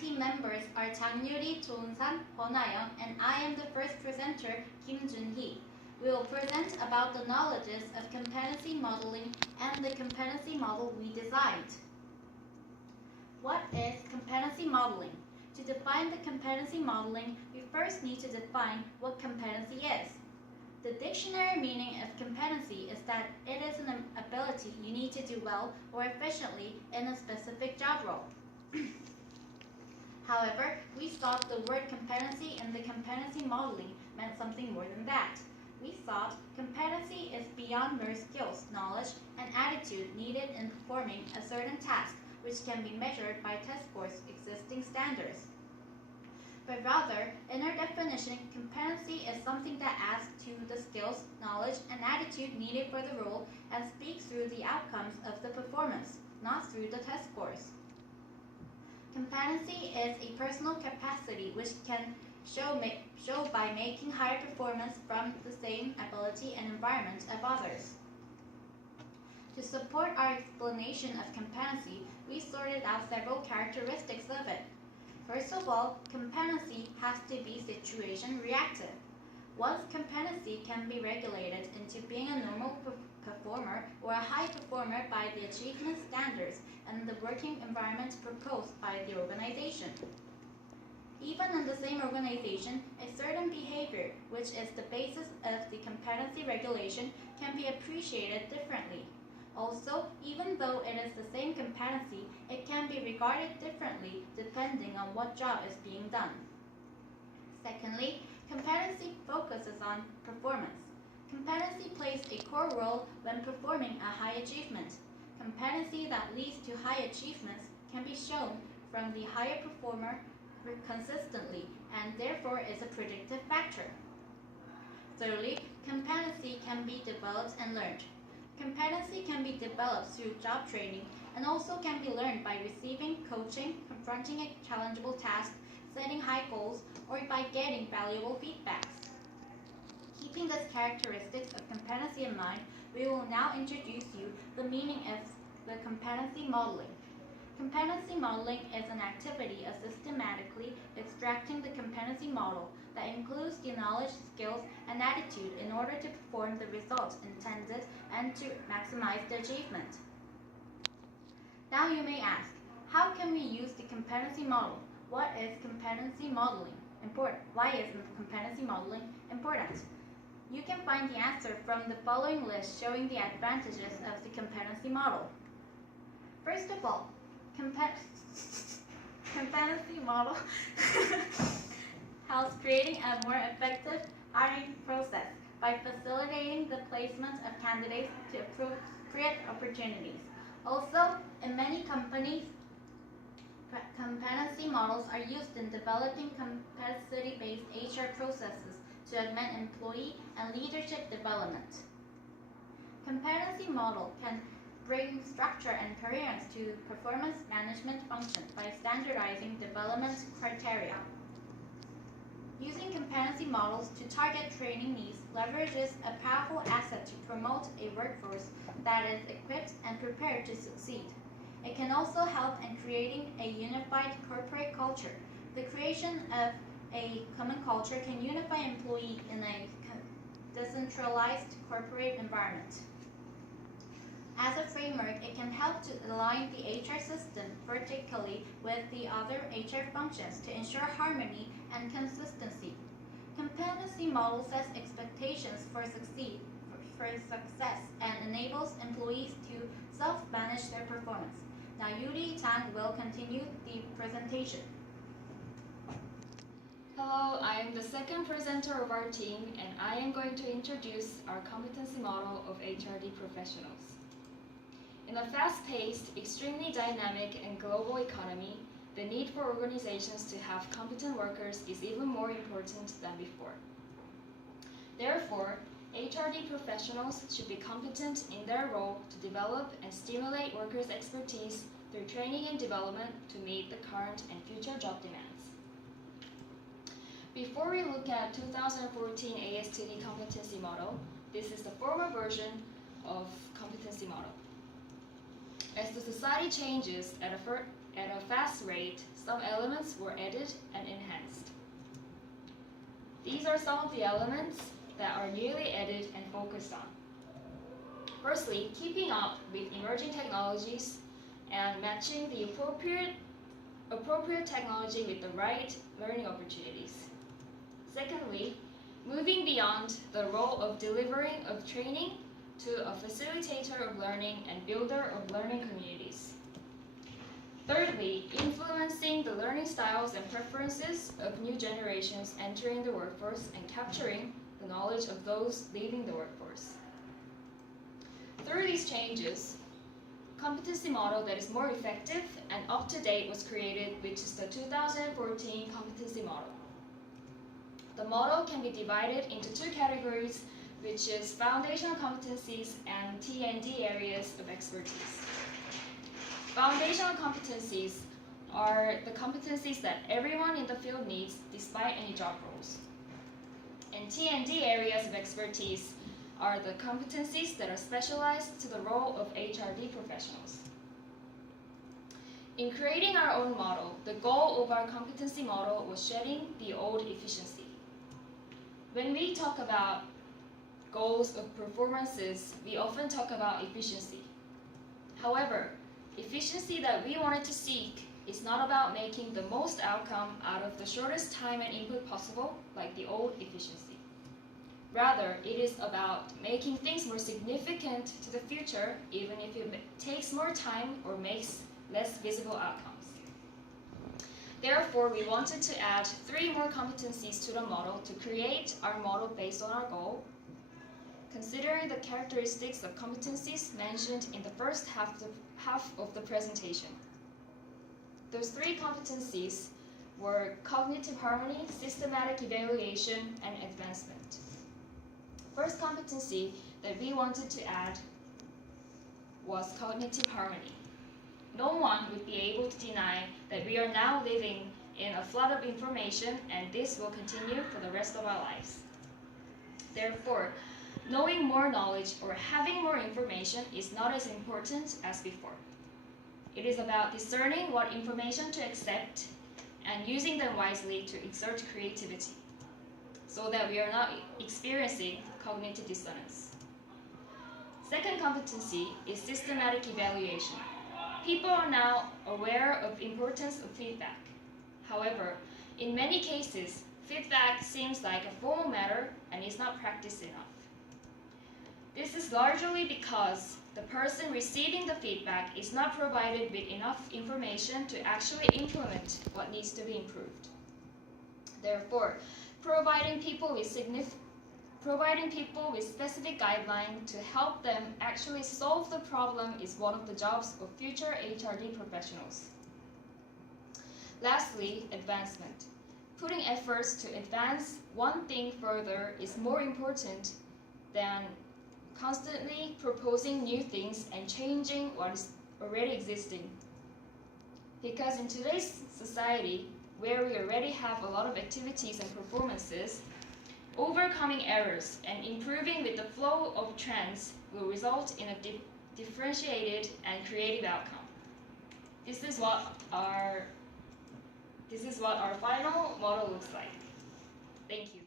team members are 장유리, 조은산, 권하영, and I am the first presenter, 김준희. We will present about the knowledges of competency modeling and the competency model we designed. What is competency modeling? To define the competency modeling, we first need to define what competency is. The dictionary meaning of competency is that it is an ability you need to do well or efficiently in a specific job role. However, we thought the word competency in the competency modeling meant something more than that. We thought competency is beyond mere skills, knowledge, and attitude needed in performing a certain task, which can be measured by test scores existing standards. But rather, in our definition, competency is something that adds to the skills, knowledge, and attitude needed for the role and speaks through the outcomes of the performance, not through the test scores. Competency is a personal capacity which can show by making higher performance from the same ability and environment of others. To support our explanation of competency, we sorted out several characteristics of it. First of all, competency has to be situation reactive. One's competency can be regulated into being a normal performer or a high performer by the achievement standards and the working environment proposed by the organization. Even in the same organization, a certain behavior, which is the basis of the competency regulation, can be appreciated differently. Also, even though it is the same competency, it can be regarded differently depending on what job is being done. Secondly, competency focuses on performance. Competency plays a core role when performing a high achievement. Competency that leads to high achievements can be shown from the higher performer consistently and therefore is a predictive factor. Thirdly, competency can be developed and learned. Competency can be developed through job training and also can be learned by receiving coaching, confronting a challengeable task, setting high goals, or by getting valuable feedbacks. Keeping these characteristics of competency in mind, we will now introduce you the meaning of the competency modeling. Competency modeling is an activity of systematically extracting the competency model that includes the knowledge, skills, and attitude in order to perform the results intended and to maximize the achievement. Now you may ask, how can we use the competency model? What is competency modeling important? Why is competency modeling important? You can find the answer from the following list showing the advantages of the competency model. First of all, competency model helps creating a more effective hiring process by facilitating the placement of candidates to appropriate opportunities. Also, in many companies, competency models are used in developing competency-based HR processes to augment employee and leadership development. Competency model can bring structure and coherence to performance management functions by standardizing development criteria. Using competency models to target training needs leverages a powerful asset to promote a workforce that is equipped and prepared to succeed. It can also help in creating a unified corporate culture. The creation of a common culture can unify employees in a decentralized corporate environment. As a framework, it can help to align the HR system vertically with the other HR functions to ensure harmony and consistency. Competency model sets expectations for success and enables employees to self-manage their performance. Now Yuri Tang will continue the presentation. Hello, I am the second presenter of our team and I am going to introduce our competency model of HRD professionals. In a fast-paced, extremely dynamic and global economy, the need for organizations to have competent workers is even more important than before. Therefore, HRD professionals should be competent in their role to develop and stimulate workers' expertise through training and development to meet the current and future job demands. Before we look at 2014 ASTD competency model, this is the former version of competency model. As the society changes at a at a fast rate, some elements were added and enhanced. These are some of the elements that are newly added and focused on. Firstly, keeping up with emerging technologies and matching the appropriate technology with the right learning opportunities. Secondly, moving beyond the role of delivering of training to a facilitator of learning and builder of learning communities. Thirdly, influencing the learning styles and preferences of new generations entering the workforce and capturing the knowledge of those leaving the workforce. Through these changes, competency model that is more effective and up-to-date was created, which is the 2014 competency model. The model can be divided into two categories, which is foundational competencies and T&D areas of expertise. Foundational competencies are the competencies that everyone in the field needs despite any job roles. And T&D areas of expertise are the competencies that are specialized to the role of HRD professionals. In creating our own model, the goal of our competency model was shedding the old efficiency. When we talk about goals of performances, we often talk about efficiency. However, efficiency that we wanted to seek is not about making the most outcome out of the shortest time and input possible, like the old efficiency. Rather, it is about making things more significant to the future, even if it takes more time or makes less visible outcomes. Therefore, we wanted to add 3 more competencies to the model to create our model based on our goal, considering the characteristics of competencies mentioned in the first half of the presentation. Those 3 competencies were cognitive harmony, systematic evaluation, and advancement. First competency that we wanted to add was cognitive harmony. No one would be able to deny that we are now living in a flood of information, and this will continue for the rest of our lives. Therefore, knowing more knowledge or having more information is not as important as before. It is about discerning what information to accept and using them wisely to exert creativity, so that we are not experiencing cognitive dissonance. Second competency is systematic evaluation. People are now aware of the importance of feedback. However, in many cases, feedback seems like a formal matter and is not practiced enough. This is largely because the person receiving the feedback is not provided with enough information to actually implement what needs to be improved. Therefore, providing people with specific guidelines to help them actually solve the problem is one of the jobs of future HRD professionals. Lastly, advancement. Putting efforts to advance one thing further is more important than constantly proposing new things and changing what is already existing. Because in today's society, where we already have a lot of activities and performances, overcoming errors and improving with the flow of trends will result in a differentiated and creative outcome. This is what our final model looks like. Thank you.